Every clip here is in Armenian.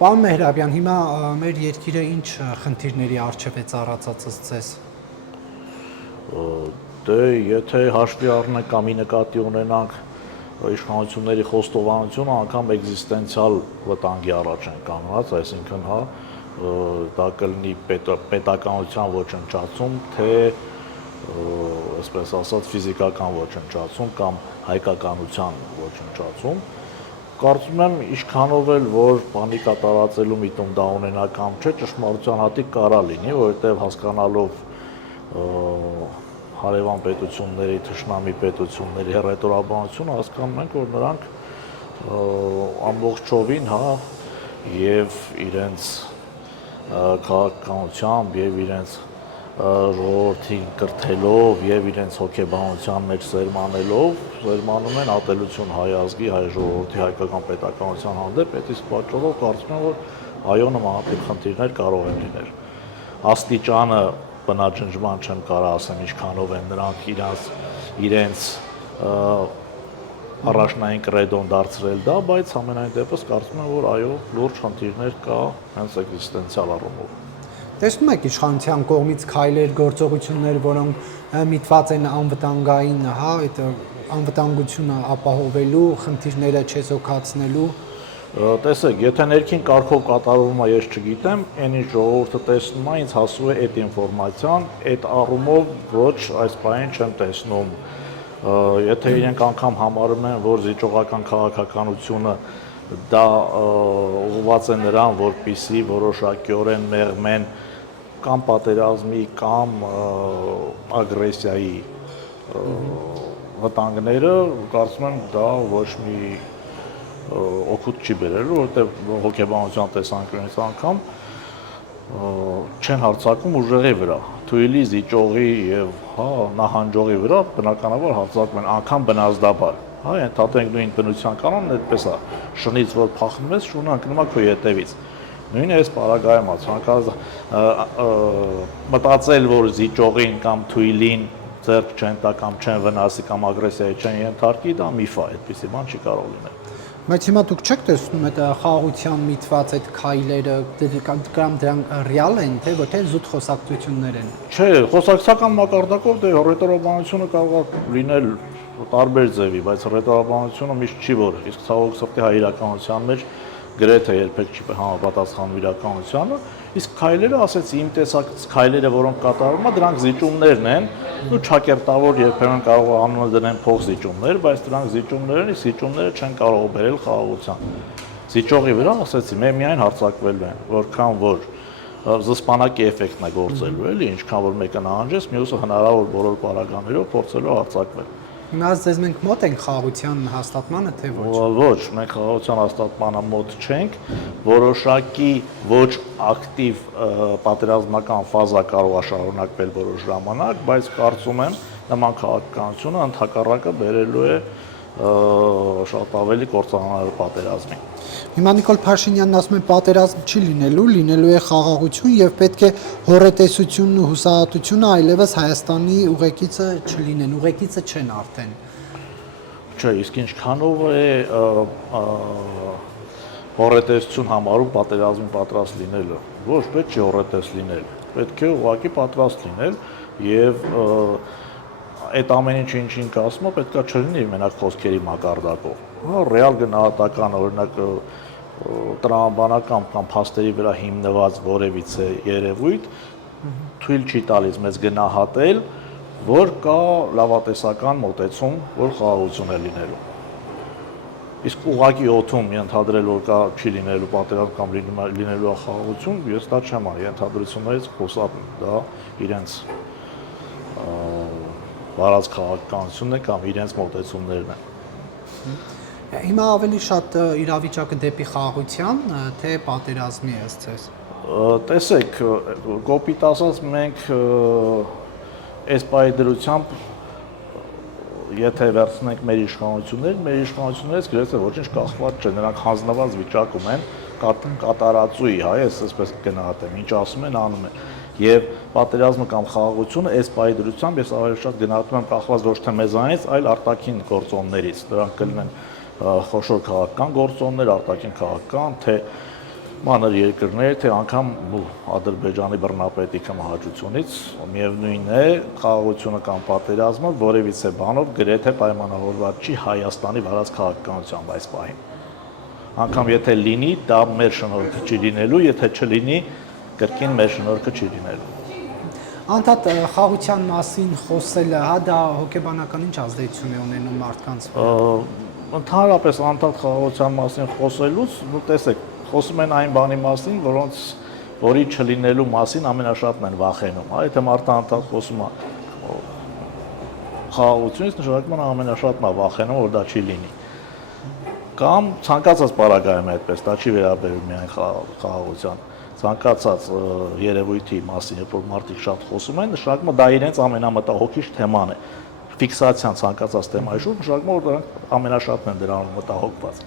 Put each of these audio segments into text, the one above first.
Պարոն Մեհրաբյան, հիմա մեր երկիրը ինչ խնդիրների առջև է ծառացածս ձեզ։ Դե եթե հաշվի առնենք կամ նկատի ունենանք իշխանությունների խոստովանությունը, անգամ էգզիստենցիալ վտանգի առաջ են կանգնած, այսինքն դա կլինի պետականության ոչնչացում, թե այսպես ասած ֆիզիկական ոչնչացում կամ հայկականության ոչնչացում։ Կարծում եմ, ինչքանով էլ որ պանիկա տարածելու միտում դա ունենա կամ չէ, ճշմարտության հատիկ կարա լինի, որովհետև հասկանալով հարևան պետությունների, թշնամի պետությունների հռետորաբանությունը, հասկանում ենք, որ նրանք ամբողջովին, եւ իրենց քաղաքականությամբ եւ իրենց ժողովրդին կրթելով եւ իրենց հոգեբանության մեջ սերմանում են ատելություն հայ ազգի, հայ ժողովրդի, հայկական պետականության հանդեպ, այդ իսկ պատճառով կարծում եմ, որ այո, նմանատիպ խնդիրներ կարող են լինել։ Աստիճանը բնաջնջման չեմ կարող ասեմ, ինչքանով են նրանք իրենց առաջնային կրեդոն դարձրել դա, բայց ամենայն դեպս կարծում եմ, որ այո, լուրջ խնդիրներ կա հենց էգզիստենցիալ առումով։ Տեսնում եք իշխանության կողմից քայլեր, գործողություններ, որոնք միտված են անվտանգային, այդ անվտանգությունը ապահովելու, խնդիրները չեզոքացնելու։ Տեսեք, եթե ներքին կարգով կատարվում է, ես չգիտեմ, այն ինչ ժողովուրդը տեսնում է, ինձ հասու է այդ ինֆորմացիան, այդ առումով ոչ այս բանին չեմ տեսնում։ Եթե իրենք անգամ համարում են, որ զիջողական քաղաքականությունը դա ուղղված է նրան, որպեսզի որոշակիորեն մեղմեն կամ պատերազմի կամ ագրեսիայի վտանգները, կարծում եմ դա ոչ մի օգուտ չի բերելու, որովհետև հոգեբանության տեսանկյունից անգամ չեն հարձակում ուժերի վրա, թույլի, զիջողի եւ նահանջողի վրա բնականաբար հարձակում են անգամ բնազդաբար։ Ենթադրենք նույն բնության կանոնն այդպես է, շնից որ փախնում ես, շունը ընկնում է քո ետևից։ Նույնը այս պարագայում է, մտածել, որ զիջողին կամ թույլին ձեռք չեն տա կամ չեն վնասի կամ ագրեսիայի չեն ենթարկի, դա միֆ է, այդպիսի բան չի կարող լինել։ Բայց հիմա դուք չեք տեսնում այդ խաղաղության միտված այդ քայլերը, կամ դրանք ռեալ են, թե ոչ թե զուտ խոսակցություններ են։ Չէ, խոսակցական մակարդակով դե հռետորաբանությունը կարող է լինել տարբեր ձևի, բայց հռետորաբանությունը միշտ չի որ, իսկ ցավոք սրտի հայ իրականության մեջ գրեթե երբեք չի համապատասխանում իրականությանը, իսկ քայլերը, ասեցի, իմ տեսակ քայլերը, որոնք կատարվում են, դրանք զիջումներն են, ու չակերտավոր երբեմն կարող է անունը դնեն փոխզիջումներ, բայց դրանք զիջումներ են, իսկ զիջումները չեն կարող բերել խաղաղության։ Զիջողի վրա, ասեցի, միայն հարձակվելու են, որքան որ զսպանակի էֆեկտն է գործելու, էլի, ինչքան որ մեկը նահանջես, մյուսը հնարավոր բոլոր պարագաներով փորձելու հարձակվել։ Հիմա ձեզ մենք մոտ ենք խաղաղության հաստատմանը, թե ոչ։ Ոչ, մենք խաղաղության հաստատմանը մոտ չենք, որոշակի ոչ ակտիվ պատերազմական ֆազա կարող է շարունակվել որոշ ժամանակ, բայց կարծում եմ նման քաղաքականությունը ընդհակառակը բերելու է շատ ավելի կործանարար պատերազմի։ Հիմա Նիկոլ Փաշինյանն ասում է պատերազմ չի լինելու է խաղաղություն եւ պետք է հոռետեսությունն ու հուսահատությունը այլևս Հայաստանի ուղեկիցը չլինեն, ուղեկիցը չեն արդեն։ Չէ, իսկ ինչքանով է հոռետեսություն համարում պատերազմին պատրաստ լինելը։ Ոչ, պետք չի հոռետես լինել, պետք է ուղղակի պատրաստ լինել եւ այդ ամեն ինչին կասում է պետքա չլինի մենակ խոսքերի մակարդակով։ Ռեալ գնահատական, օրինակ տրամաբանական կամ փաստերի վրա հիմնված որևիցե երևույթ թույլ չի տալիս մեզ գնահատել, որ կա լավատեսական մոտեցում, որ խաղաղություն է լինելու։ Իսկ ուղղակի օդում ենթադրել, որ կա չի լինելու պատերազմ կամ լինելու խաղաղություն, ես դա չեմ անի, ենթադրություններից խոսապ դա իրենց վարած քաղաքականությունն է կամ իրենց մոտեցումներն են։ Հիմա ավելի շատ իրավիճակը դեպի խաղաղության, թե պատերազմի է ձեզ։ Տեսեք, կոպիտ ասած մենք այս պայդրությամբ եթե վերցնենք մեր իշխանություններից գրեթե ոչինչ կախված չէ, նրանք հանձնված վիճակում են կատարածուի, այսպես գնահատեմ, ինչ ասում են, անում են։ Եվ պատերազմը կամ խաղաղությունը այս պայդրությամբ ես ավելի շատ գնահատում եմ կախված ոչ թե մեզանից, այլ արտաքին գործոններից։ Դրանք կլինեն խոշոր քաղաքական գործոններ, արտաքին քաղաքական, թե մանր երկրներ, թե անգամ Ադրբեջանի բռնապետի կամահաճությունից միևնույն է խաղաղությունը կամ պատերազմը որևիցե բանով գրեթե պայմանավորված չի Հայաստանի վարած քաղաքականությամբ այս պահին։ Անգամ եթե լինի, դա մեր շնորհքը չի լինելու, եթե չլինի, կրկին մեր շնորհքը չի լինելու։ Անդադ խաղաղության մասին խոսելը, հա, դա հոգեբանական ինչ ազդեցություն է ունենում մարդկանց վրա։ Ընդհանրապես անդադ խաղաղության մասին խոսելուց, տեսեք, խոսում են այն բանի մասին, որի չլինելու մասին ամենաշատն են վախենում, հա, եթե մարդը անդադ խոսում է խաղաղությունից, նշանակում է ամենաշատն է վախենում, որ դա չի լինի։ Կամ ցանկացած պարագայում է այդպես, դա չի վերաբերում միայն խաղաղության, ցանկացած երևույթի մասին, երբ որ մարդիկ շատ խոսում են, նշանակում է դա իրենց ամենամտահոգիչ թեման է։ Ֆիքսացիան ցանկացած թեմայի շուրջ նշանակում է, որ դրանք ամենաշատն են դրանով մտահոգված։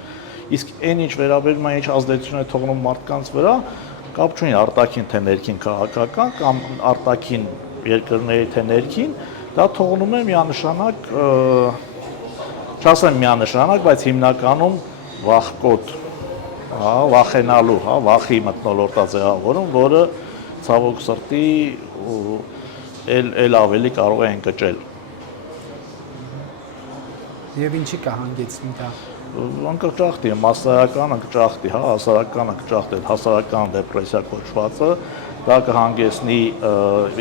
Իսկ այն ինչ վերաբերում է ինչ ազդեցություն է թողնում մարդկանց վրա, կապ չունի արտաքին թե ներքին քաղաքական կամ արտաքին երկրների թե ներքին, դա թողնում է միանշանակ, չասեմ միանշանակ, բայց հիմնականում վախկոտ, հա, վախենալու, հա, վախի մթնոլորտա ձևավորում, որը ցավոք սրտի էլ ավելի կարող է ընկճել։ Եվ ինչի կհանգեցնի դա։ Ընկճախտի, մասսայական ընկճախտի, հա, հասարակական ընկճախտի, հասարակական դեպրեսիա կոչվածը, դա կհանգեցնի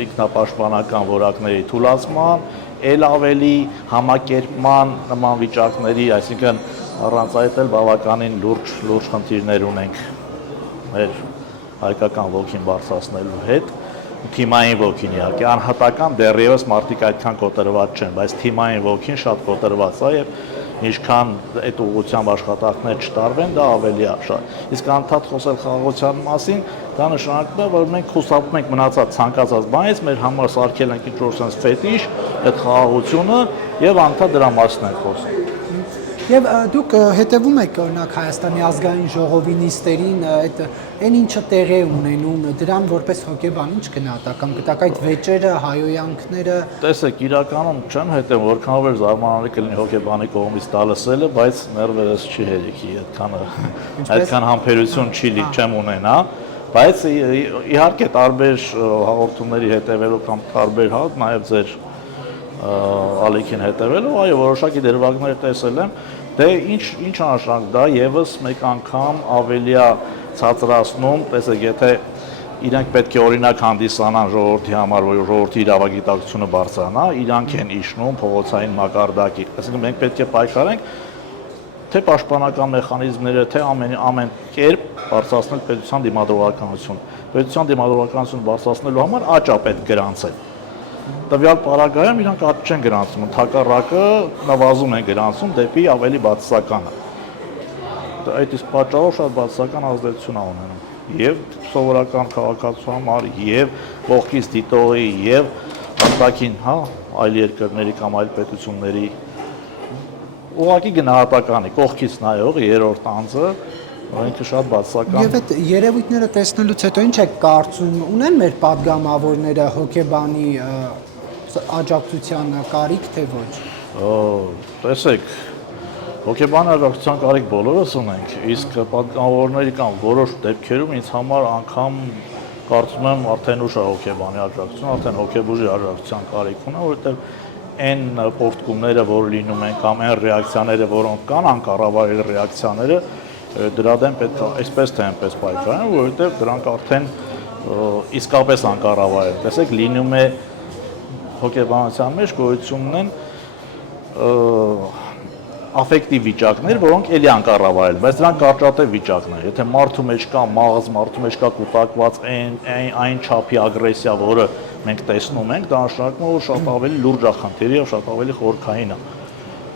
ինքնապաշտպանական որակների թուլացման, ել ավելի համակերպման նման վիճակների, այսինքն առանց այդ էլ բավականին լուրջ խնդիրներ ունենք մեր հայկական ոգին բարձրացնելու հետ, թիմային ոգին իհարկե, անհատական դեռևս մարդիկ այդքան կոտրված չեն, բայց թիմային ոգին շատ կոտրված է եւ ինչքան այդ ուղղությամբ աշխատանքներ չտարվեն, դա ավելի է շատ։ Իսկ անդադ խոսել խաղաղության մասին, դա նշանակում է, որ մենք խուսափում ենք մնացած ցանկացած բանից, մեր համար սարքել ենք ինչ-որ sense ֆետիշ, այդ խաղաղությունը եւ անդադ դրա մասին ենք խոսում։ Եվ դուք հետևում եք օրինակ Հայաստանի ազգային ժողովի նիստերին, այդ այն ինչը տեղի է ունենում, դրան որպես հոգեբան ինչ գնահատական կտաք այդ վեճերը, հայոյանքները։ Տեսեք, իրականում չեմ հետևում, որքանով էր զարմանալի կլինի հոգեբանի կողմից դա լսելը, բայց ներվերս չի հերիքի, այդքան համբերություն չի լի, չեմ ունենա, բայց իհարկե տարբեր հաղորդումների հետևելով կամ տարբեր հա, նաև ձեր ալիքին հետևելով, այո, որոշակի դերվագներ տեսել եմ, դե ինչ անշանք դա եւս մեկ անգամ ավելի է ցածրացնում, տեսեք, եթե իրենք պետք է օրինակ հանդիսանան ժողովրդի համար, որ ժողովրդի իրավագիտակցությունը բարձրանա, իրանք են իջնում փողոցային մակարդակի, այսինքն մենք պետք է պայքարենք թե պաշտպանական մեխանիզմները, թե ամեն կերպ բարձրացնել պետության դիմադրողականությունը։ Պետության դիմադրողականությունը բարձրացնելու համար աճ է պետք գրանցել։ Տվյալ պարագայում իրանք աճ չեն գրանցում, ընդհակառակը նվազում են գրանցում դեպի ավելի բացասականը։ Այդ իսկ պատճառով շատ բացասական ազդեցություն է ունենում եւ սովորական քաղաքացու համար, եւ կողքից դիտողի, եւ արտաքին, հա, այլ երկրների կամ այլ պետությունների ուղղակի գնահատականի կողքից նայող երրորդ անձը ինքը շատ բացասական։ Եվ այդ երևույթները տեսնելուց հետո ինչ եք կարծում, ունեն մեր падգամավորները հոգեբանի աջակցության կարիք թե ոչ։ Տեսեք, հոգեբանի աջակցության կարիք բոլորս ունենք, իսկ падգամավորների կամ որոշ դեպքերում ինձ համար անգամ կարծում եմ արդեն ուշ է հոգեբանի աջակցություն, արդեն հոգեբուժի աջակցության կարիք ունեն, որովհետև այն պորտկումները, որ լինում են կամ այն ռեակցիաները, որոնք կան, անկառավարելի ռեակցիաները, դրա դեմ պետք է այսպես թե այնպես պայքարեն, որովհետև դրանք արդեն իսկապես անկառավարելի։ Տեսեք, լինում է հոգեբանության մեջ գոյություն ունեն աֆեկտիվ վիճակներ, որոնք էլի անկառավարելի, բայց դրանք կարճատև վիճակներ։ Եթե մարդու մեջ կա մաղձ, մարդու մեջ կա կուտակված այն չափի ագրեսիա, որը մենք տեսնում ենք, դա նշանակում է, որ շատ ավելի լուրջ է խնդիրը եւ շատ ավելի խորքային է։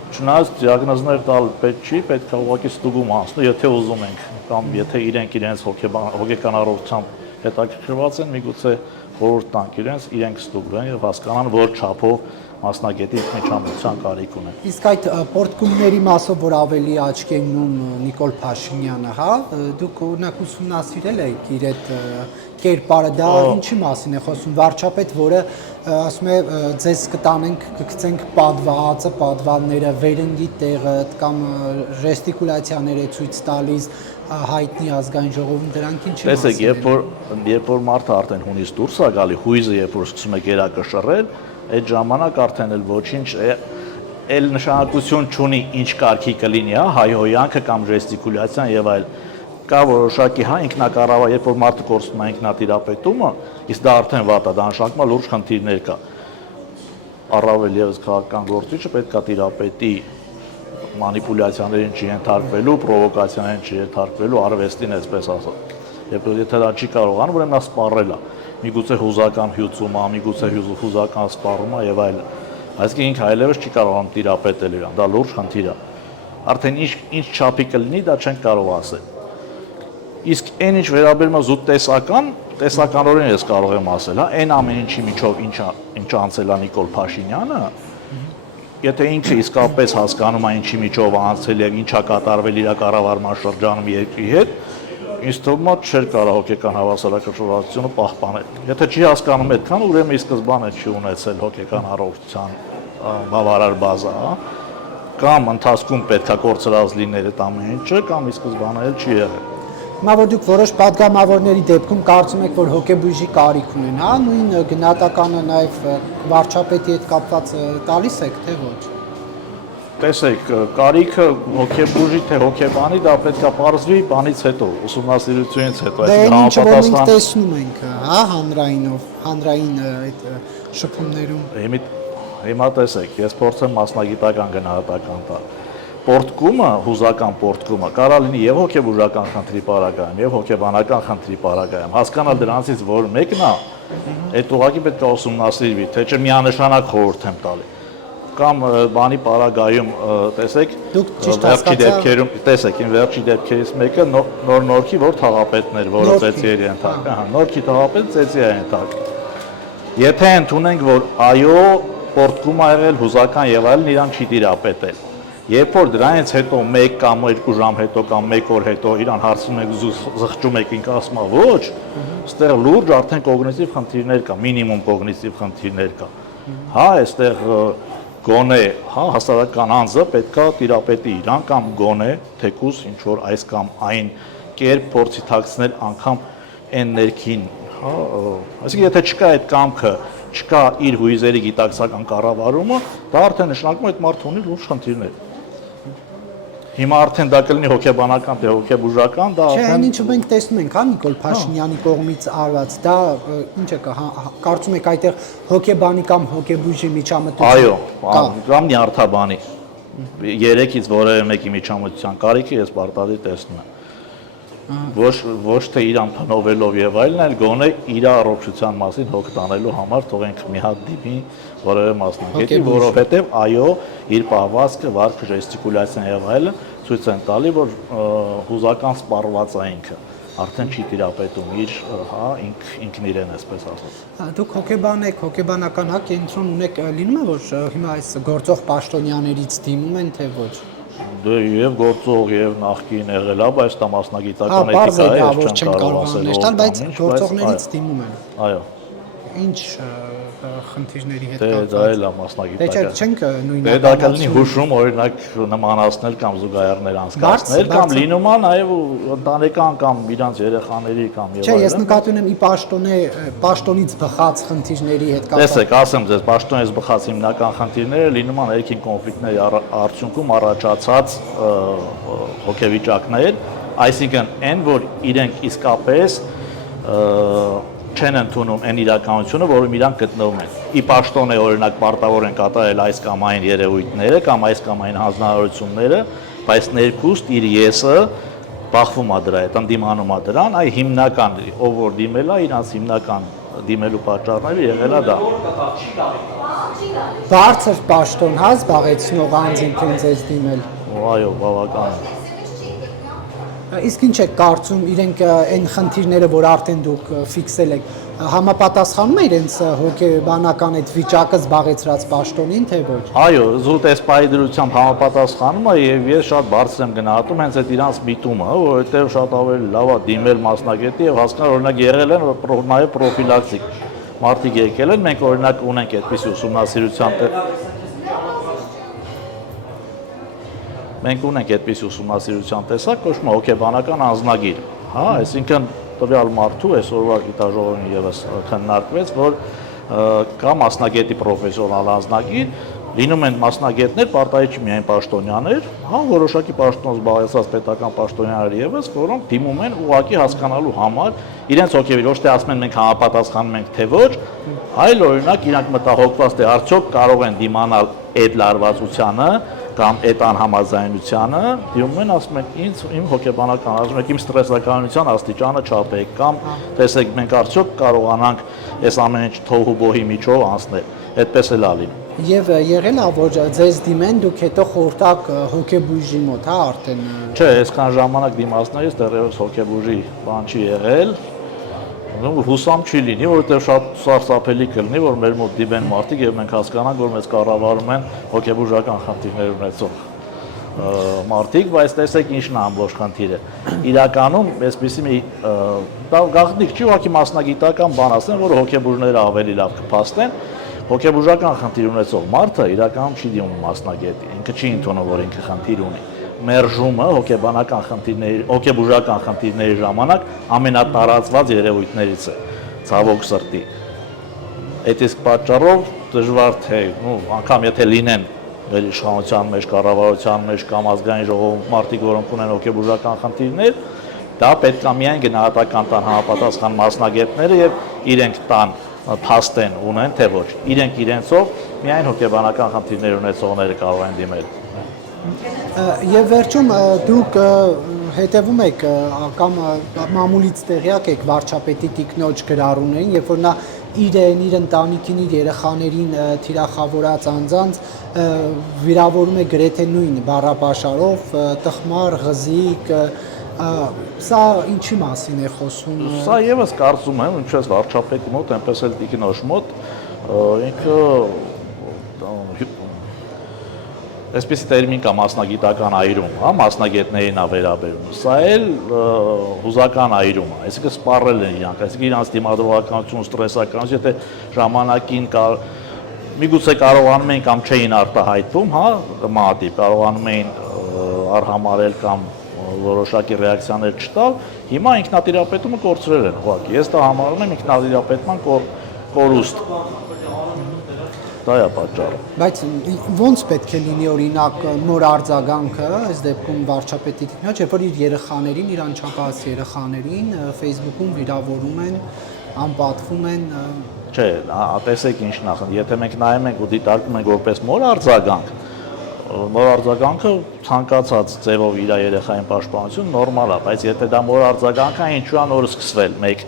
Չնայած դիագնոզներ տալ պետք չի, պետք է ուղղակի ստուգում անցնել, եթե ուզում ենք, կամ եթե իրենք իրենց հոգեկան առողջությամբ հետաքրքրված են, միգուցե խորհուրդ տանք իրենք ստուգվեն եւ հասկանան, որ չափով մասնագետի ինքնիշխանության կարիք ունեն։ Իսկ այդ պորտկումների մասով, որ ավելի աչքի է ընկնում Նիկոլ Փաշինյանը, հա, դուք օրինակ ուսումնասիրել եք իր այդ կերպարը, դա ինչի մասին է խոսում, վարչապետ, որը ասում է ձեզ կտանենք, կգցենք պատվահացը, պատվալները, վերնգի տեղը կամ ժեստիկուլյացիաներ է ցույց տալիս հայտնի ազգային ժողովում, դրանք ինչի մասին են։ Տեսեք, երբ որ մարդը արդեն հունից դուրս է գալի, հույզը երբ որ սկսում է գերակշռել, այդ ժամանակ արդեն էլ ոչինչ էլ նշանակություն չունի ինչ կարգի կլինի, հայհոյանքը կամ ժեստիկուլյացիան եւ այլ։ Կա որոշակի ինքնակառավար, երբ որ մարդը կորցնում է ինքնատիրապետումը, իսկ դա արդեն վատ է, դա նշանակում է լուրջ խնդիրներ կա։ Առավել եւս քաղաքական գործիչը պետք է տիրապետի մանիպուլյացիաներին չենթարկվելու, պրովոկացիաներին չենթարկվելու, արվեստին այսպես ասած։ Եթե դա չի կարողանում, ուրեմն նա սպառել է։ Միգուցե հուզական հյուծում է, միգուցե հուզական սպառում է եւ այլն։ Այսինքն ինքը այլևս չի կարողանում տիրապետել իրան, դա լուրջ խնդիր է։ Արդեն ինչ չափի կլինի, դա չենք կարող ասել։ Իսկ այն ինչ վերաբերում է զուտ տեսականորեն ես կարող եմ ասել, այն ամեն ինչի միջով ինչ անցել է Նիկոլ Փաշինյանը, եթե ինքը իսկապես հասկանում է ինչի միջով անցել եւ ինչա կատարվել իր կառավարման շրջանում երկրի հետ, ինձ թվում է չէր կարող հոգեկան հավասարակշռվածությունը պահպանել։ Եթե չի հասկանում այդքան, ուրեմն ի սկզբանե չի ունեցել հոգեկան առողջության բավարար բազա, կամ ընթացքում պետքա կորցրած լիներ այդ ամեն ինչը, կամ ի սկզբանե էլ չի եղել։ Հիմա որ դուք որոշ падգամավորների դեպքում կարծում եք, որ հոգեբույժի կարիք ունեն, նույն գնահատականը նաև վարչապետի հետ կապված տալիս եք, թե ոչ։ Տեսեք, կարիքը հոգեբույժի թե հոգեբանի դա պետք է պարզվի բանից հետո, ուսումնասիրությունից հետո, այսինքն համապատասխան տեսնում ենք, հանրային այդ շփումներում։ Հիմա տեսեք, ես փորձեմ մասնագիտական գնահատական տալ։ Պորտկումը, հուզական պորտկումը կարա լինի եւ հոգեբուժական խնդրի պարագայում, եւ հոգեբանական խնդրի պարագայում։ Հասկանալ դրանցից որ մեկն է, այդ ուղղակի պետք է ուսումնասիրվի, թե չէ միանշանակ խորհուրդ եմ տալի։ Կամ բանի պարագայում տեսեք, վերջի դեպքերում, տեսեք, ին վերջի դեպքերից մեկը նորքի որ թաղապետներ, որը ծեծի էր ենթարկել, նորքի թաղապետ ծեծի է ենթարկել։ Եթե ընդունենք, որ այո, պորտկում ա եղել հուզական եւ այլն, իրան չի տիրապետել։ Երբ որ դրանից հետո 1 կամ 2 ժամ հետո կամ 1 օր հետո իրան հարցնում եք զղջում եք, ինքը ասում է ոչ, այստեղ լուրջ արդեն կոգնիտիվ խնդիրներ կա, մինիմում կոգնիտիվ խնդիրներ կա։ Հա, այստեղ գոնե, հասարակական անձը պետքա տիրապետի իրան կամ գոնե թեկուզ ինչ որ այս կամ այն կերպ փորձի թաքցնել անգամ այն ներքին, հա, այսինքն եթե չկա այդ կամքը, չկա իր հույզերի գիտակցական կառավարումը, դա արդեն նշանակում է այդ մարդը ունի լուրջ խնդիրներ։ Հիմա արդեն դա կլինի հոգեբանական թե հոգեբուժական, դա արդեն Չէ, ինչը մենք տեսնում ենք, Նիկոլ Փաշինյանի կողմից արված, դա ինչ է, կարծում եք այդտեղ հոգեբանի կամ հոգեբույժի միջամտություն։ Այո, կամ նյարդաբանի։ 3-ից որևէ մեկի միջամտության կարիքը ես պարտադիր տեսնում եմ։ Ոչ թե իրան փնովելով եւ այլն, այլ գոնե իր առողջության մասին հոգ տանելու համար թողենք մի հատ դիմի որևէ մասնագետի, որովհետեւ այո, իր պահվածքը, վարքը, ժեստիկուլյացիան եւ այլը ցույց են տալի, որ հուզական սպառված է ինքը, արդեն չի տիրապետում իր, ինքն իրեն, այսպես ասած։ Դուք հոգեբան եք, հոգեբանական կենտրոն ունեք, լինում է որ հիմա այս գործող պաշտոնյաներից դիմում են, թե ոչ։ Եվ գործող եւ նախկին եղել է, բայց դա մասնագիտական էթիկա է, ես չեմ կարող ասել, բայց գործողներից դիմում են։ Այո։ Ինչ խնդիրների հետ կապված։ Դա էլ է մասնագիտական։ Դե չենք նույնիսկ։ Դե դա կլինի հուշում, օրինակ նմանացնել կամ զուգահեռներ անցկացնել, կամ լինում է նաեւ ընտանեկան կամ իրանց երեխաների կամ եւ այլն։ Չէ, ես նկատի ունեմ ի պաշտոնից բխած խնդիրների հետ կապված։ Տեսեք, ասեմ ձեզ, պաշտոնից բխած հիմնական խնդիրները լինում են ներքին կոնֆլիկտների արդյունքում առաջացած հոգեվիճակներ, այսինքն այն, որ իրենք իսկապես չեն ընդունում այն իրականությունը, որում իրանք գտնվում են։ Ի պաշտոն է օրինակ պարտավոր են կատարել այս կամ այն երևույթները կամ այս կամ այն հանձնարարությունները, բայց ներքուստ իր եսը բախվում է դրա հետ, ընդդիմանում է դրան, այ հիմնական ով որ դիմել է, իրանց հիմնական դիմելու պատճառները եղել է դա։ Բարձր պաշտոն զբաղեցնող անձինք են ձեզ դիմել։ Այո, բավական։ Իսկ ինչ եք կարծում, իրենք այն խնդիրները, որ արդեն դուք ֆիքսել եք, համապատասխանում է իրենց հոգեբանական այդ վիճակը զբաղեցրած պաշտոնին, թե ոչ։ Այո, զուտ այս պայդրությամբ համապատասխանում է եւ ես շատ բարձր եմ գնահատում հենց այդ իրանց միտումը, որովհետեւ շատ ավելի լավ է դիմել մասնագետի եւ հասկանալ, օրինակ եղել են նաեւ պրոֆիլակտիկ մարդիկ եկել են, մենք օրինակ ունենք այդպիսի ուսումնասիրության տեսակ, կոչվում է հոգեբանական անձնագիր, հա, այսինքն տվյալ մարդու այսօրվա գիտաժողովին եւս քննարկվեց, որ կա մասնագետի պրոֆեսիոնալ անձնագիր, լինում են մասնագետներ, պարտադիր չի միայն պաշտոնյաներ, հա, որոշակի պաշտոնով զբաղեցած պետական պաշտոնյաներ եւս, որոնք դիմում են ուղղակի հասկանալու համար իրենց հոգեվիր, ոչ թե ասում են մենք համապատասխանում ենք թե ոչ, այլ օրինակ իրանք մտահոգված թե արդյոք կարող են դիմանալ այդ լարվածությանը կամ այդ անհամաձայնությանը, դիմում են ասում են ինձ իմ հոգեբանական, ասում եք իմ ստրեսականության աստիճանը չափեք կամ տեսեք մենք արդյոք կարողանանք այս ամեն ինչ թոհուբոհի միջով անցնել, այդպես էլ ալին։ Եվ եղել է որ ձեզ դիմեն դուք հետո խորտակ հոգեբույժի մոտ, հա, արդեն։ Չէ, այսքան ժամանակ դիմացներից դեռևս հոգեբույժի բան չի եղել։ Հուսամ չի լինի, որովհետև շատ սարսափելի կլինի, որ մեր մոտ դիմեն մարդիկ եւ մենք հասկանանք, որ մեզ կառավարում են հոգեբուժական խնդիրներ ունեցող մարդիկ, բայց տեսեք ինչն է ամբողջ խնդիրը։ Իրականում այսպեսի մի գաղտնիք չի, ուղղակի մասնագիտական բան ասեն, որ հոգեբուժները ավելի լավ կփաստեն։ Հոգեբուժական խնդիր ունեցող մարդը իրականում չի դիմում մասնագետի, ինքը չի ընդունում, որ ինքը խնդիր ունի։ Մերժումը հոգեբանական խնդիրների, հոգեբուժական խնդիրների ժամանակ ամենատարածված երևույթներից է, ցավոք սրտի։ Այդ իսկ պատճառով դժվար թե, անգամ եթե լինեն մեր իշխանության մեջ, կառավարության մեջ կամ ազգային ժողովում մարդիկ, որոնք ունեն հոգեբուժական խնդիրներ, դա պետք է միայն գնահատական տան համապատասխան մասնագետները եւ իրենք տան փաստեն ունեն, թե ոչ։ Իրենք իրենցով միայն հոգեբանական խնդիրներ ունեցողները կարող են դիմել։ Եվ վերջում դուք հետևում եք կամ մամուլից տեղյակ եք վարչապետի տիկնոջ գրառումներին, երբ որ նա իր ընտանիքին, իր երեխաներին թիրախավորած անձանց վիրավորում է գրեթե նույն բառապաշարով, տխմար, ղզիկ, սա ինչի մասին է խոսում։ Սա եւս կարծում եմ, ինչպես վարչապետի մոտ, այնպես էլ տիկնոջ մոտ, ինքը այսպիսի տերմին կա մասնագիտական այրում, հա, մասնագետներին է վերաբերում։ Սա էլ հուզական այրում է, այսինքն սպառել են իրանք, այսինքն իրանց դիմադրողականություն, ստրեսականություն, եթե ժամանակին միգուցե կարողանում էին կամ չէին արտահայտվում, հա, մատի, կարողանում էին արհամարել կամ որոշակի ռեակցիաներ չտալ, հիմա ինքնատիրապետումը կորցրել են ուղղակի։ Ես դա համարում եմ ինքնատիրապետման կորուստ։ Դա է պատճառը։ Բայց ո՞նց պետք է լինի օրինակ նոր արձագանքը, այս դեպքում վարչապետի տիկնոջ, երբ որ իր երեխաներին, իր անչափահաս երեխաներին Facebook-ում վիրավորում են, անպատվում են։ Չէ, տեսեք ինչն է, եթե մենք նայում ենք ու դիտարկում ենք որպես նոր արձագանքը ցանկացած ձևով իր երեխային պաշտպանություն նորմալ է, բայց եթե դա նոր արձագանք է, ինչու է նոր սկսվել, մեկ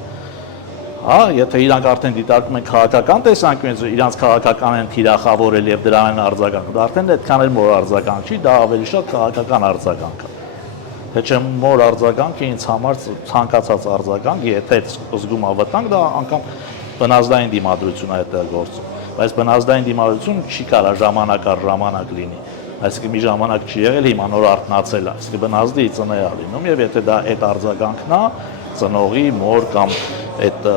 հա, եթե իրանք արդեն դիտարկում են քաղաքական տեսանկյունից, իրանք քաղաքական են թիրախավորել եւ դրան են արձագանք, դա արդեն այդքան էլ նոր արձագանք չի, դա ավելի շատ քաղաքական արձագանք է։ Թե չէ նոր արձագանքը ինձ համար ցանկացած արձագանք, եթե զգում ավտանգ, դա անգամ բնազդային դիմադրություն է այդտեղ գործում, բայց բնազդային դիմադրություն չի կարա ժամանակ առ ժամանակ լինի, այսինքն մի ժամանակ չի եղել, հիմա նոր արթնացել է, այսինքն բնազդի ծնե է լինում եւ եթե դա այդ արձագանքն է, ծնողի, մոր կամ այդ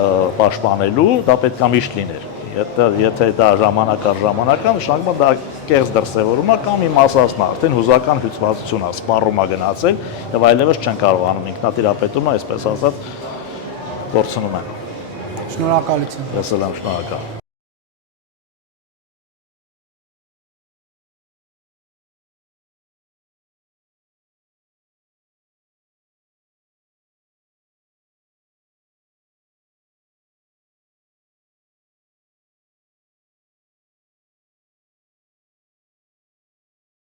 պաշտպանելու, դա պետք է միշտ լիներ։ Եթե դա ժամանակ առ ժամանակ է, նշանակում է դա կեղծ դրսևորում է կամ իմասացն է, արդեն հուզական հյուծվածություն է, սպառում է գնացել եւ այլևս չեն կարողանում ինքնատիրապետումը, այսպես ասած, կորցնում են։ Շնորհակալություն։ Ես էլ եմ շնորհակալ։